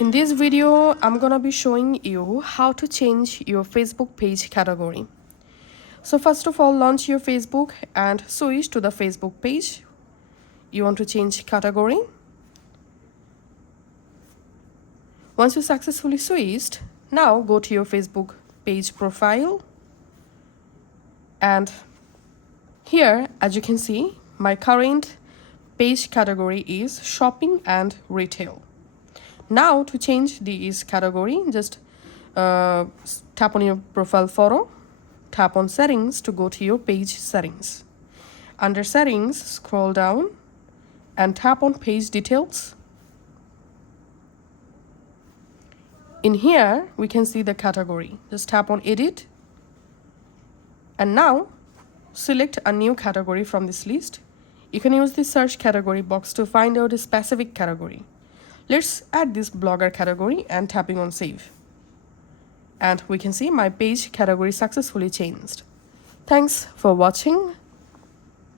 In this video, I'm gonna be showing you how to change your Facebook page category. So first of all, launch your Facebook and switch to the Facebook page. You want to change category. Once you successfully switched, now go to your Facebook page profile. And here, as you can see, my current page category is shopping and retail. Now to change this category, just tap on your profile photo, tap on settings to go to your page settings. Under settings, scroll down and tap on page details. In here, we can see the category. Just tap on edit. And now select a new category from this list. You can use the search category box to find out a specific category. Let's add this blogger category and tapping on save. And we can see my page category successfully changed. Thanks for watching.